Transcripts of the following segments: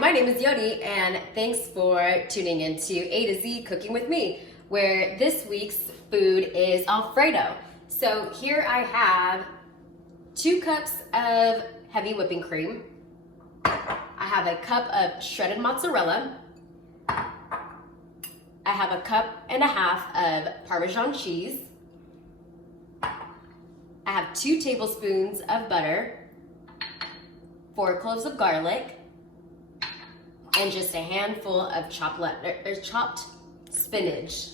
my name is Yoni, and thanks for tuning into A to Z Cooking with Me, where this week's food is Alfredo. So here I have 2 cups of heavy whipping cream. I have a cup of shredded mozzarella. I have a cup and a half of Parmesan cheese. I have 2 tablespoons of butter, 4 cloves of garlic, and just a handful of chopped spinach.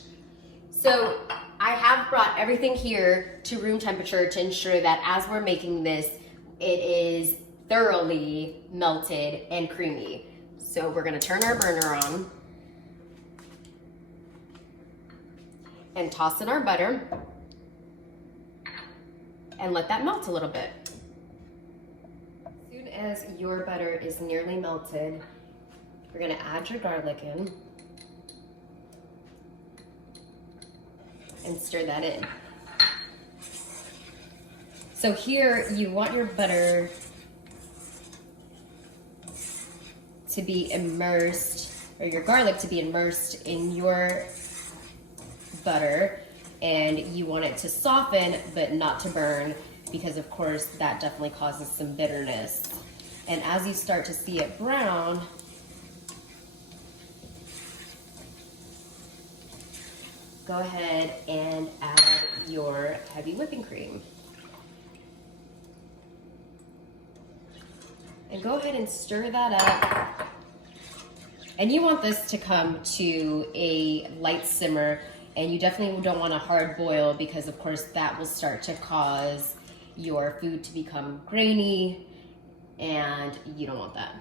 So I have brought everything here to room temperature to ensure that as we're making this, it is thoroughly melted and creamy. So we're gonna turn our burner on and toss in our butter and let that melt a little bit. As soon as your butter is nearly melted, you're gonna add your garlic in and stir that in. So here you want your butter to be immersed, or your garlic to be immersed in your butter, and you want it to soften but not to burn, because of course that definitely causes some bitterness. And as you start to see it brown, go ahead and add your heavy whipping cream. And go ahead and stir that up. And you want this to come to a light simmer, and you definitely don't want a hard boil, because of course that will start to cause your food to become grainy, and you don't want that.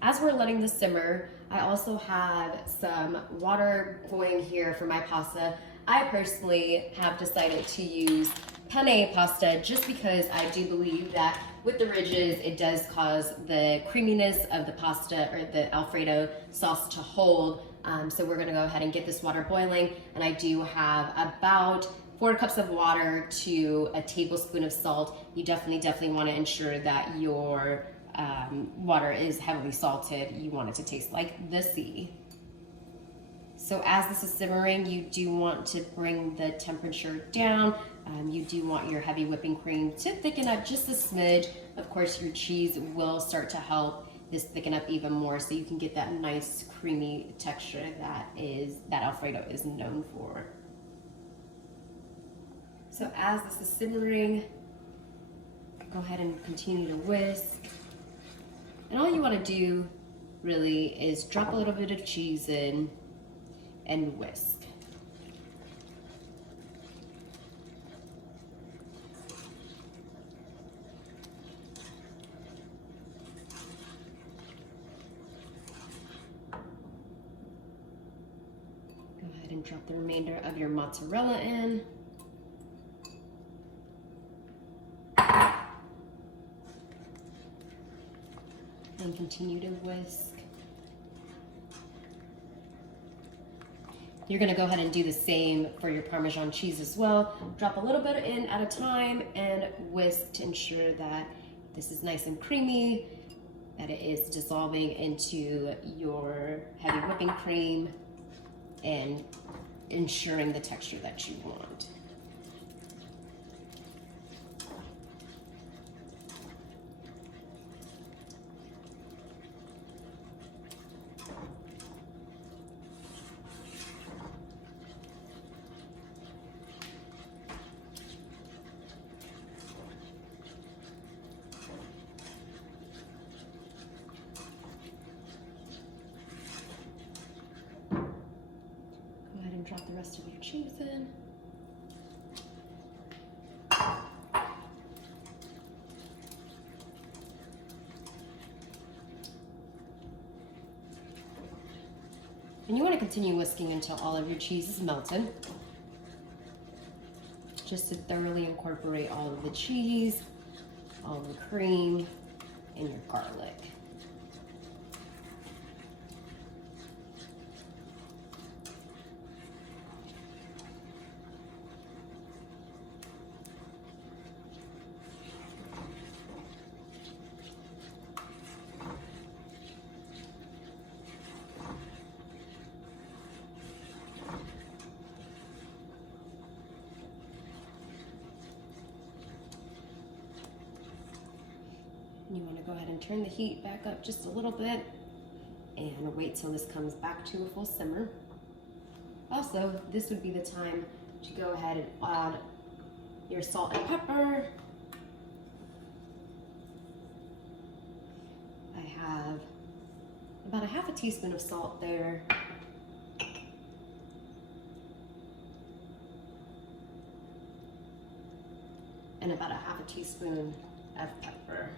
As we're letting this simmer, I also have some water going here for my pasta. I personally have decided to use penne pasta just because I do believe that with the ridges, it does cause the creaminess of the pasta or the Alfredo sauce to hold. So we're gonna go ahead and get this water boiling, and I do have about 4 cups of water to a tablespoon of salt. You definitely wanna ensure that your water is heavily salted. You want it to taste like the sea. So as this is simmering, you do want to bring the temperature down. You do want your heavy whipping cream to thicken up just a smidge. Of course, your cheese will start to help this thicken up even more, so you can get that nice creamy texture that Alfredo is known for. So as this is simmering, go ahead and continue to whisk. And all you want to do really is drop a little bit of cheese in and whisk. Go ahead and drop the remainder of your mozzarella in. And continue to whisk. You're gonna go ahead and do the same for your Parmesan cheese as well. Drop a little bit in at a time and whisk to ensure that this is nice and creamy, that it is dissolving into your heavy whipping cream and ensuring the texture that you want. Drop the rest of your cheese in. And you want to continue whisking until all of your cheese is melted, just to thoroughly incorporate all of the cheese, all of the cream, and your garlic. You want to go ahead and turn the heat back up just a little bit and wait till this comes back to a full simmer. Also, this would be the time to go ahead and add your salt and pepper. I have about a half a teaspoon of salt there. And about a half a teaspoon of pepper.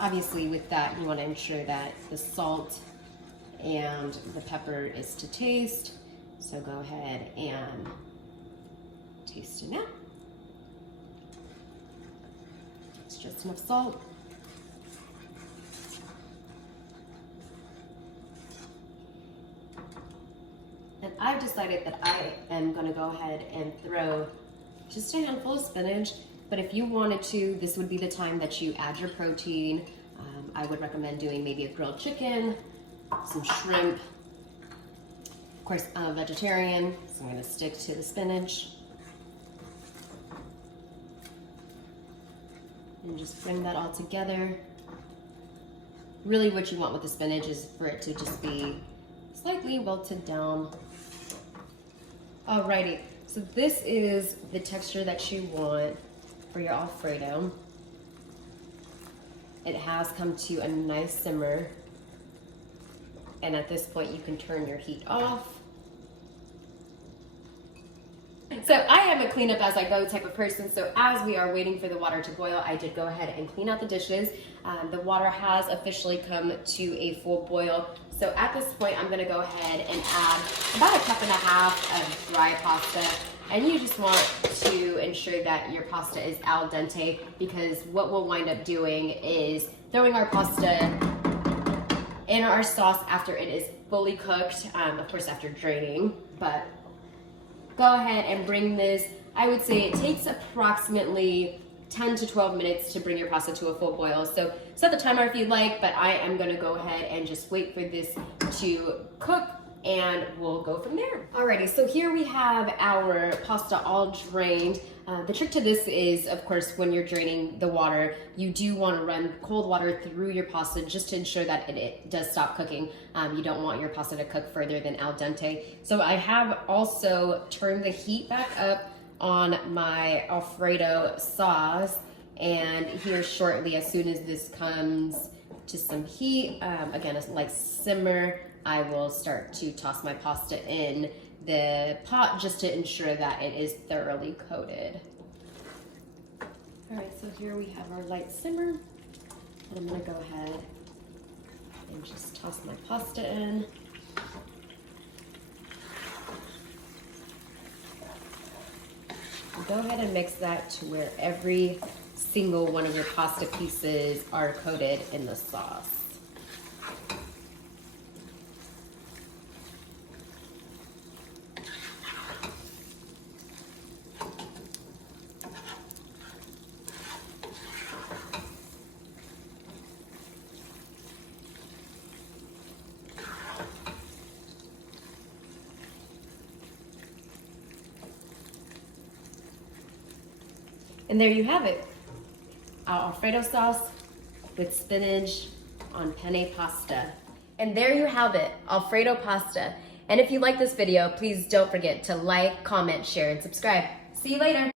Obviously with that, you want to ensure that the salt and the pepper is to taste. So go ahead and taste it now. It's just enough salt. And I've decided that I am going to go ahead and throw just a handful of spinach. But if you wanted to, this would be the time that you add your protein. I would recommend doing maybe a grilled chicken, some shrimp. Of course, I'm a vegetarian, so I'm going to stick to the spinach. And just bring that all together. Really what you want with the spinach is for it to just be slightly wilted down. Alrighty, so this is the texture that you want for your Alfredo. It has come to a nice simmer. And at this point you can turn your heat off. So I am a clean up as I go type of person, so as we are waiting for the water to boil, I did go ahead and clean out the dishes. The water has officially come to a full boil. So at this point, I'm gonna go ahead and add about 1.5 cups of dry pasta. And you just want to ensure that your pasta is al dente, because what we'll wind up doing is throwing our pasta in our sauce after it is fully cooked, of course after draining. But go ahead and bring this, I would say it takes approximately 10 to 12 minutes to bring your pasta to a full boil. So set the timer if you'd like, but I am gonna go ahead and just wait for this to cook and we'll go from there. Alrighty, so here we have our pasta all drained. The trick to this is, of course, when you're draining the water, you do want to run cold water through your pasta just to ensure that it does stop cooking. You don't want your pasta to cook further than al dente. So I have also turned the heat back up on my Alfredo sauce, and here shortly, as soon as this comes to some heat, again, a light simmer, I will start to toss my pasta in the pot just to ensure that it is thoroughly coated. All right, so here we have our light simmer. And I'm gonna go ahead and just toss my pasta in. Go ahead and mix that to where every single one of your pasta pieces are coated in the sauce. And there you have it, our Alfredo sauce with spinach on penne pasta. And there you have it, Alfredo pasta. And if you like this video, please don't forget to like, comment, share, and subscribe. See you later.